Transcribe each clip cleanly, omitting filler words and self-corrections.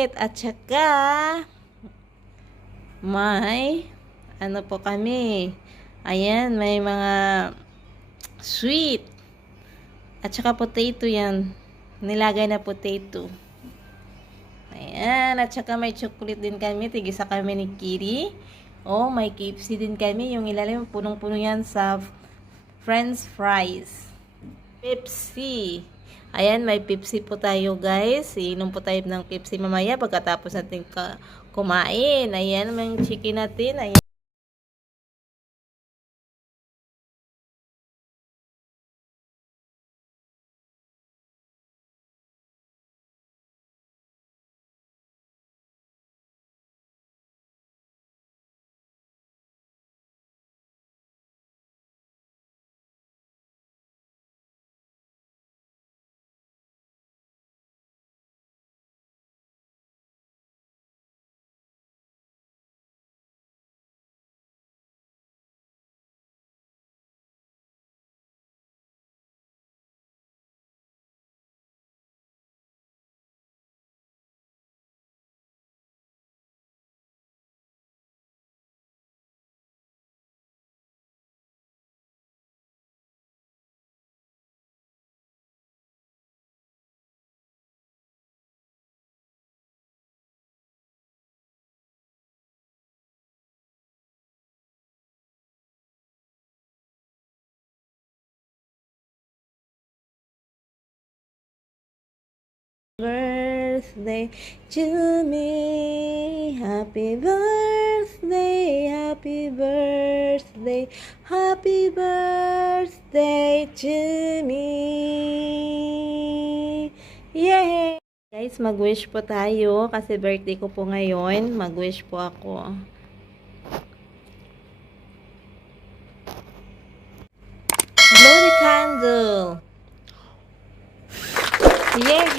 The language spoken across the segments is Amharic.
At saka, may, ano po kami, ayan, may mga sweet. At saka potato yan. Nilagay na potato. Ayan, at saka may chocolate din kami. Tigisa kami ni Kiri. Oh, may KFC din kami. Yung ilalim, punong-puno yan sa French fries. Pepsi. Ayan, may Pepsi po tayo guys. Inom po tayo ng Pepsi mamaya pagkatapos natin kumain. Ayan, may chicken natin. Ayan. Birthday to me, happy birthday, happy birthday, happy birthday to me. Yay! Guys, mag-wish po tayo kasi birthday ko po ngayon. Mag-wish po ako. Blow the candle. Yay!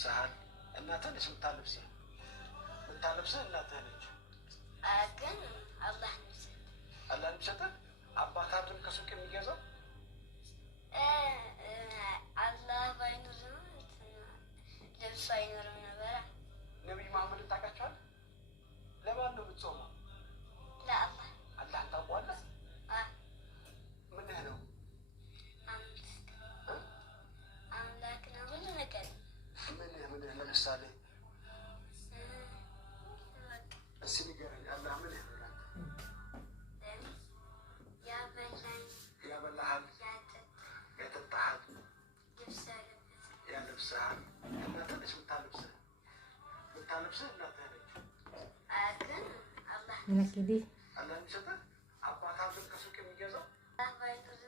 ያለብስሃል። እናትህ ነች የምታለብስህ። የምታለብስህ እናትህ ነች። ግን አላህ ነው አላህ የሚሰጥህ። አባት አይደለም ከሱቅ የሚገዛው። አላህ ባይኖር ልብሱ አይኖርም ነበረ። ነቢይ መሐመድን ታውቃቸዋለህ? ለማን ነው የምትጾመው? ለአላህ። አላህን ታውቀዋለህ? ምንህ ነው? አምላክ ነው ሁሉ ነገር። ምንህ ለምሳሌ እስኪ ንገረኝ። አላህ ምንህ ነው ለአንተ? ያበላሃል፣ ያጠጣሃል፣ ያለብስሃል። እናትህ ነች የምታለብስህ። የምታለብስህ እናትህ ነች። ግን አላህ Nakidi. አላህ የሚሰጥህ። አባት አይደለም ከሱቅ የሚገዛው። ባይኖር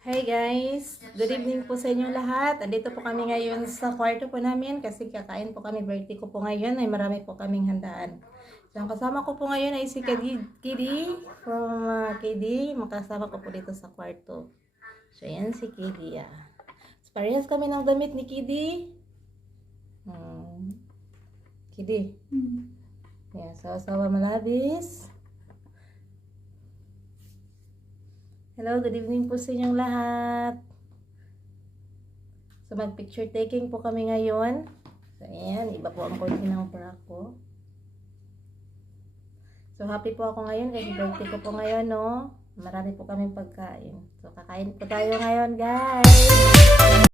Hey guys, good evening po sa inyo lahat. Andito po kami ngayon sa kwarto po namin kasi kakain po kami, birthday ko po ngayon, ay marami po kaming handaan. So ang kasama ko po ngayon ay si Kidi from Kidi, makasama ko po dito sa kwarto. So yan si Kidi. So, parehas kami ng damit ni Kidi. Kidi. Yan, sawa-sawa malabis. Hello, good evening po sa inyong lahat. So, mag-picture taking po kami ngayon. So, ayan, iba po ang konti ng bra ko. So, happy po ako ngayon kasi birthday ko po ngayon, no? Marami po kaming pagkain. So, kakain po tayo ngayon, guys!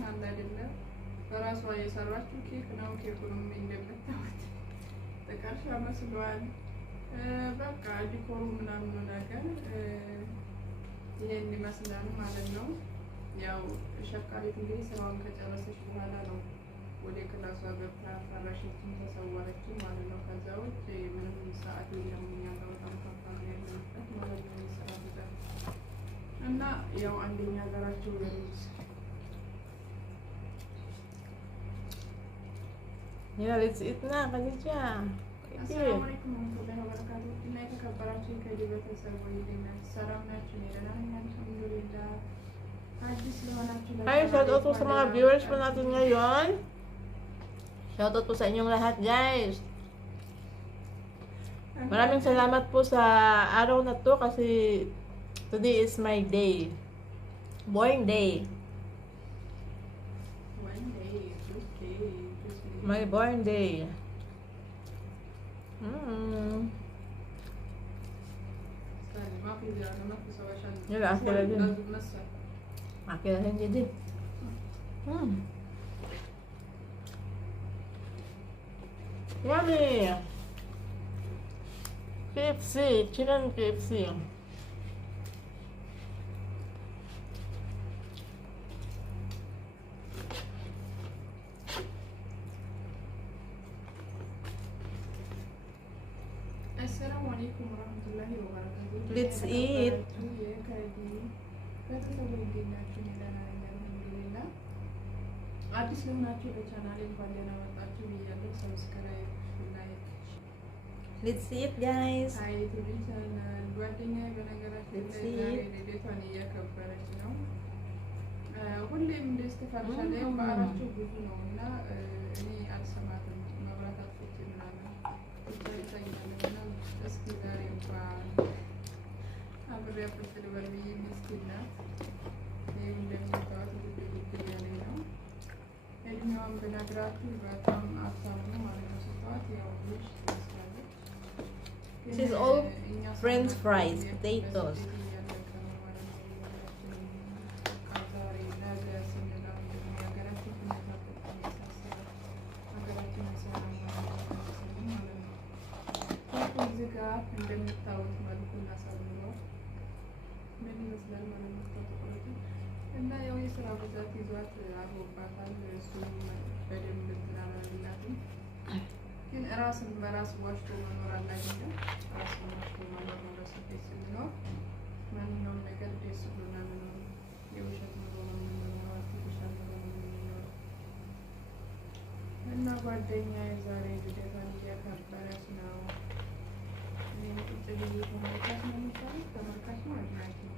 ሳይሆን አንድ አይደለም በራሷ የሰራችው ኬክ ነው። ኬኩንም እንደምታዩት ጥቀርሻ መስሏል። በቃ ዲኮሩ ምናምኑ ነገር ይሄን ይመስላል ማለት ነው። ያው ሸቃሪት እንግዲህ ስራውን ከጨረሰች በኋላ ነው ወደ ክላሷ ገብታ ፈረሸችን ተሰወረችን ማለት ነው። ከዛ ውጭ ምንም ሰዓት የለም። እኛ ጋር በጣም ከባድ ያለበት ማለት ነው ስራ ብዛት እና ያው አንደኛ ሀገራቸው ለልጅ Ya, let's eat na, Khadija. አሰላሙ አለይኩም ወራህመቱላሂ ወበረካቱህ። እና የተከበራችሁ ከዲ ቤተሰቦች እንዴት ሰላም ናችሁ? እኔ ደህና ነኝ አልሐምዱሊላህ። አዲስ ለሆናችሁ Hai, shout out po sa mga viewers po natin ngayon. Shout out po sa inyong lahat, guys. Maraming salamat po sa araw na to kasi today is my day. Born day. one day, okay, My born day. ما في زيادة ما في سوى عشان يلا، أكل اليوم. لازم نسى Akin jadi. Yummy. KFC, chicken KFC. السلام عليكم ورحمة الله وبركاته. Let's eat. አዲስ ለሆናችሁ በቻናሌ እንኳን ደህና መጣችሁ ብያለሁ። ሰብስክራይብ፣ ላይክ፣ Let's eat, guys. ዩቲዩብ ቻናል ጓደኛዬ በነገራችን ላይ ዛሬ ልደቷን እያከበረች ነው። ሁሌም እንደዚህ ትፈርሻለች። በዓላቸው ብዙ ነው እና እኔ አልሰማትም። መብራት አጥፍቼ ምናምን ብቻ ይታኛለች እና እስኪ ዛሬ እንኳን አብሬያት ቁጭ ልበል ብዬ ምስኪን ናት። ይህም እንደምታዩት ጉድ እያለኝ ነው። እድሜዋን ብነግራችሁ በጣም ሀብታም ነው ማለት ነው። ስትዋት ያው ልጅ ትመስላለች። This is all French fries, potatoes. እንደምታዩት መልኩ እናሳምረው ምን ይመስላል ማለት ነው። ተቆርጦ እና ያው የስራ ብዛት ይዟት አርቦባታል። እሱም በደንብ ትናላላትም ግን ራስን በራስ ዋሽቶ መኖር አላገኘም። ራስን ዋሽቶ መኖር ነው በስደት ስንኖር ማንኛውም ነገር ደስ ብሎና መኖር የውሸት ኑሮ ነው የምንኖረው፣ አርቲፊሻል ኑሮ ነው የምንኖረው። እና ጓደኛ የዛሬ ልደቷን እያከበረች ነው። እኔ ቁጭ ብዬ ተመልካች ነው የሚባለው፣ ተመልካች ነው አድናቂ ነው።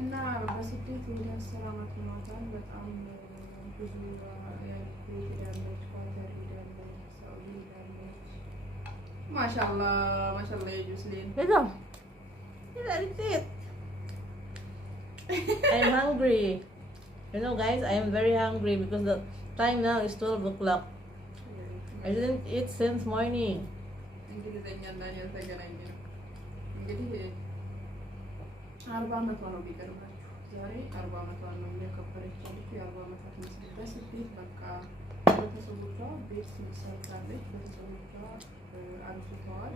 እና በስደት ወደ 10 ዓመት ሆኗታል። በጣም ብዙ ሄዳለች፣ ኳተር ሄዳለች፣ ሳኡዲ ሄዳለች። ማሻአላ ማሻአላ የጁስሊን Ito. Let's eat. I'm hungry. You know, guys, I am very hungry because the time now is 12 o'clock. I didn't eat since morning. እንግሊዘኛ እና እኔ ያልተገናኘ ነው። እንግዲህ 40 ዓመቷ ነው ቢገርማችሁ። ዛሬ 40 ዓመቷን ነው እያከበረች ያለችው። የ40 ዓመታት ምስል በስደት በቃ ቤተሰቦቿ ቤት ሰርታለች። ቤተሰቦቿ አርጅተዋል።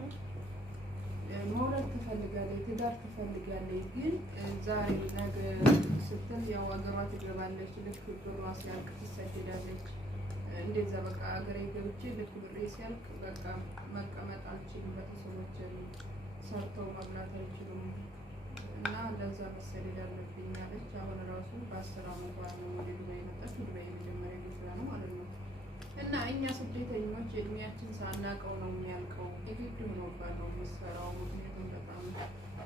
መውለድ ትፈልጋለች፣ ትዳር ትፈልጋለች። ግን ዛሬ ነገ ስትል ያው ሀገሯ ትገባለች። ልክ ብሯ ሲያልቅ ትሰደዳለች። እንደዛ በቃ ሀገሬ ገብቼ ልክ ብሬ ሲያልቅ በቃ መቀመጥ አልችልም፣ ቤተሰቦቼን ሰርተው መብላት አይችሉም እና ለዛ መሰደድ አለብኝ አለች። አሁን ራሱ በ10 ዓመቷ ነው ወደ ዱባይ የመጣችው። ዱባይ የመጀመሪያ ጊዜ ነው ማለት ነው። እና እኛ ስደተኞች እድሜያችን ሳናውቀው ነው የሚያልቀው። የግድ ሆኖባት ነው የምትሰራው። ምክንያቱም በጣም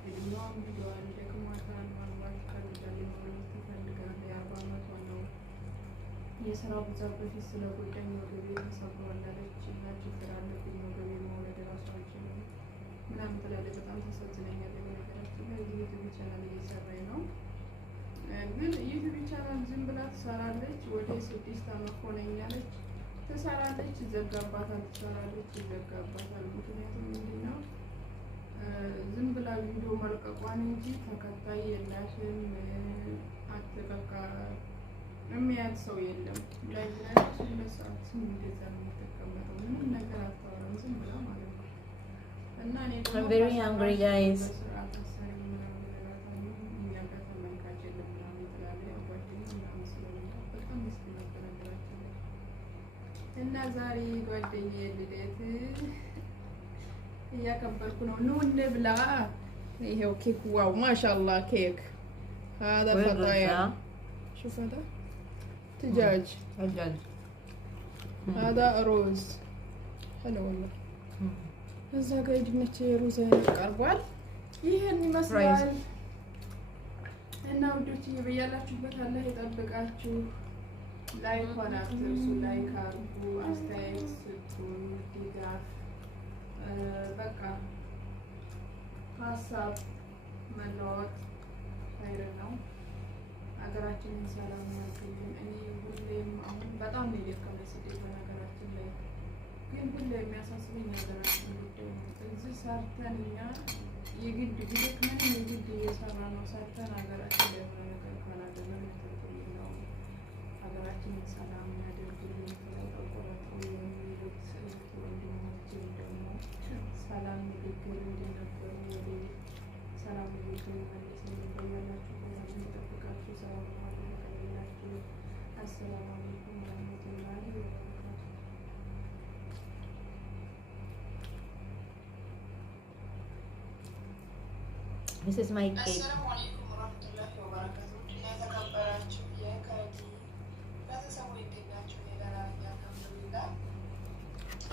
እድሜዋም ሂደዋል፣ ደክሟታል። ማልባት ይፈልጋል፣ የሆነ ትፈልጋል። የ40 ዓመቷ ነው። የስራ ብዛት በፊት ስለጎዳኝ ወገቤ ተሰብሯል አለች እና ችግር አለብኝ ወገቤ መውለድ ራሱ አልችልም ምናምን ትላለች። በጣም ታሳዝነኛለች። በነገራችን ላይ ዩቲዩብ ቻናል እየሰራኝ ነው። ግን ዩቲዩብ ቻናል ዝም ብላ ትሰራለች። ወደ 6 ዓመት ሆነኝ አለች። ትሰራለች፣ ይዘጋባታል፣ ትሰራለች፣ ይዘጋባታል። ምክንያቱም ምንድነው ዝም ብላ ቪዲዮ መልቀቋን እንጂ ተከታይ የላሽም። አትበቃ የሚያት ሰው የለም። ላይ ላይ ለሰዓት እንደዛ ነው የምትቀመጠው። ምንም ነገር አታወራም፣ ዝም ብላ ማለት ነው። እና እኔ ደግሞ I'm very hungry, guys. በስርዓት አሰሪ ምናምን እላታለሁ። እኛ ጋር ተመልካች የለም ምናምን ትላለች። ያው ጓደኛ ምናምን ስለሌላት በጣም ምስኪን ነበር ነገራችን ላይ። እና ዛሬ ጓደኛዬ ልደት እያከበርኩ ነው። ኑ እንብላ። ይሄው ኬክ፣ ዋው ማሻአላህ ኬክ هذا فطاير شوف هذا دجاج دجاج هذا رز حلو والله እዛ ጋር ድንች ሩዝ ቀርቧል። ይሄን ይመስላል እና ውዶች በያላችሁበት አላህ ይጠብቃችሁ። ላይክ ሆነ አትርሱ፣ ላይክ አድርጉ፣ አስተያየት ስጡን፣ ድጋፍ በቃ ሀሳብ መለወጥ ኸይር ነው። ሀገራችንን ሰላም ያድርግልን። እኔ ሁሌም አሁን በጣም ነው የደከመኝ ስደት በነገራችን ላይ ግን ሁሌ የሚያሳስበኝ ሀገራችን ጉዳይ ነው። እዚህ ሰርተን እኛ የግድ ቢደክመንም የግድ እየሰራ ነው ሰርተን ሀገራችን ላይ የሆነ ነገር ካላደረግን ትርጉም የለውም። ሀገራችንን ሰላም ያደርግልን። ተቆረጠው የሚሉት ወንድሞችን ደግሞ ሰላም ንግግር እንደነበሩ ወደ ሰላም ንግግር መልስ ያላችሁ የሚጠብቃችሁ ሰላም ማለላችሁ። አሰላሙ አለይኩም ወረህመቱላሂ ወበረካቱ። This is my cake. አሰላሙ አለይኩም ወራህመቱላሂ ወበረካቱ። የተከበራችሁ የከረዲ ቤተሰቦች እንዴት ናችሁ? እኔ ደህና ነኝ አልሐምዱሊላህ።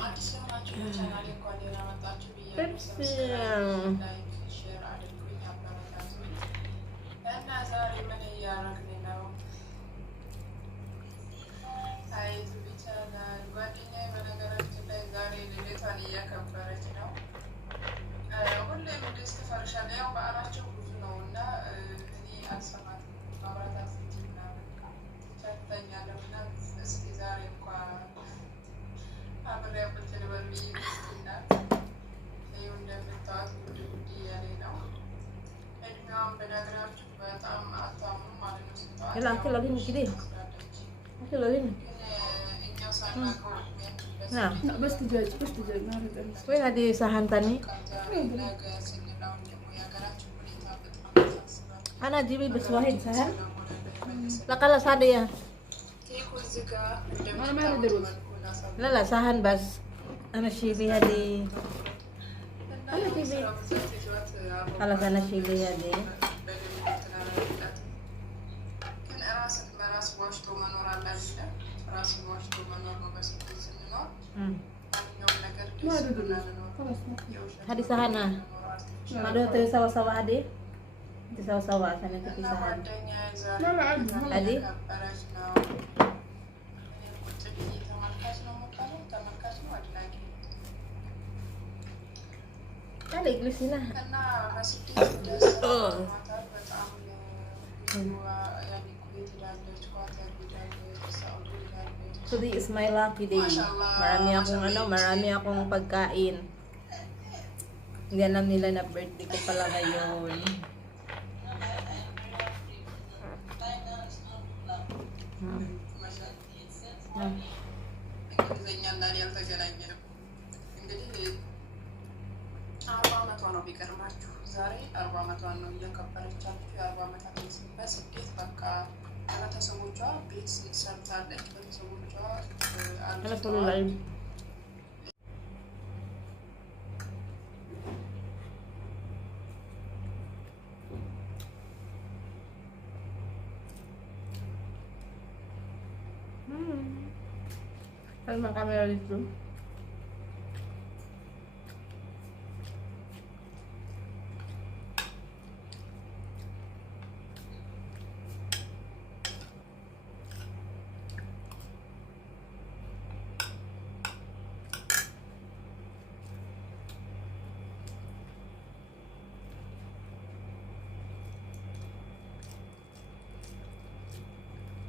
አዲስ የሆናችሁ ለቻናሌ እንኳን ደህና መጣችሁ ብያለሁ። ሰብስክራይብ፣ ላይክ፣ ሼር አድርጉኝ፣ አበረታቱኝ። እና ዛሬ ምን እያደረግን ነው? ዩቲዩብ ቻናል ጓደኛዬ በነገራችን ላይ ዛሬ ልደቷን እያከበረች ነው። ሁሌም ደስ ትፈርሻለህ። ያው በዓላቸው ብዙ ነው እና እኔ አልሰማትም ማብራት አልፍጅ ምናምን ብቻ ትተኛለሁ እና እስኪ ዛሬ እንኳ አብሬያ ቁጭ ልበል ብዬ ምስኪን ናት። ይኸው እንደምታዋት ጉድ ጉድ እያለኝ ነው። እድሜዋን ብነግራችሁ በጣም አታምኑም ማለት ነው። ስትዋት يلا أكل لين كده. ትመስላለች። أكل لين. ግን እኛው ሳናውቀው እድሜያችን نعم. لا بس دجاج بس دجاج ما بدي وين هذه صحن تاني؟ ነገ ስንላው ደግሞ የሀገራችን ሁኔታ በጣም ያሳስባል። أنا أجيبي بس واحد صحن. لا خلاص هذه يا. ኬኩ እዚህ ጋር أنا ما أريد رز. لا لا صحن بس. أنا شيبي هذه. أنا تبي خلاص أنا شيبي هذه. ግን ራስን በራስ ዋሽቶ መኖር አለ አይደል? ራስን ዋሽቶ መኖር ነው። በስደት ስንኖር ማንኛውም ነገር ما ደስ أريد ብሎናል رز ነው። خلاص የውሸት هذه صحن. ما ده تسوي سوا سوا هذه. تسوي سوا عشان أنت في እና صحن. ጓደኛዬ ዛሬ لا لا عادي عادي؟ እያከበረች ነው። እኔ ቁጭ ብዬ ተመልካች ነው የምባለው። ተመልካች ነው አድናቂ لا اجلس هنا. እና በስደት ደስ ብሏታል በጣም። ያኔ ኩዌት ሄዳለች፣ ኳተር ሄዳለች፣ ሳኡዲ ሄዳለች። So this is my lucky day. Marami akong marami akong pagkain. Hindi alam nila na birthday ko pala ngayon. እንግሊዝኛ እና እኔ አልተገናኘንም። እንግዲህ 40 ዓመቷ ነው ቢቀርማችሁ። ዛሬ 40 ዓመቷን ነው እያከበረች ያለችው። የ40 ዓመታት በስደት በቃ ቤተሰቦቿ ቤት ሰርታለች። ቤተሰቦቿ Ano solo live? Ano mang camera dito?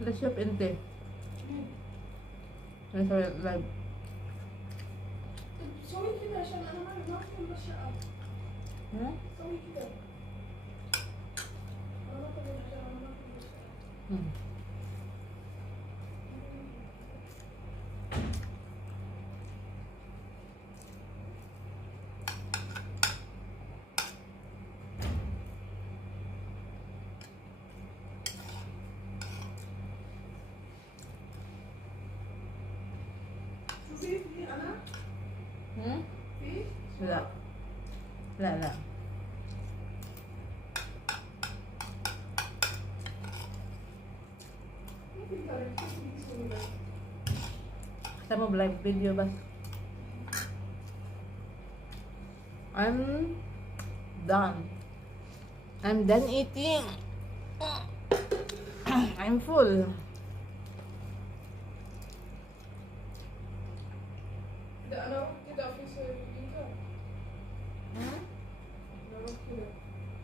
Let's shop inte. Let's shop live. سوي كذا عشان انا ما في الا الشعر Hmm? Hmm. Hmm? Wala. Wala. Kita mau live video bas. I'm done. I'm done eating. I'm full.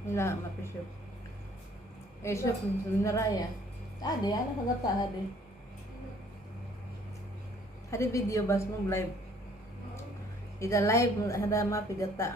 لا ما في شوف. ايه شوف من الراية. عادي انا فقطتها هذه. هذه فيديو بس مو لايف. إذا لايف هذا ما في قطع.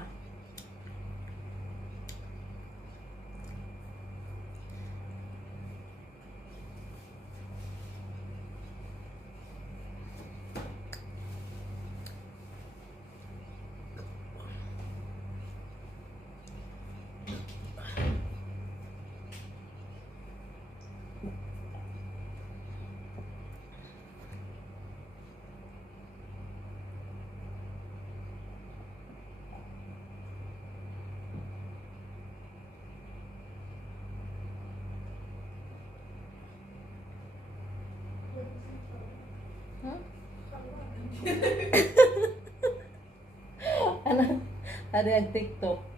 Ano? Ada yang TikTok.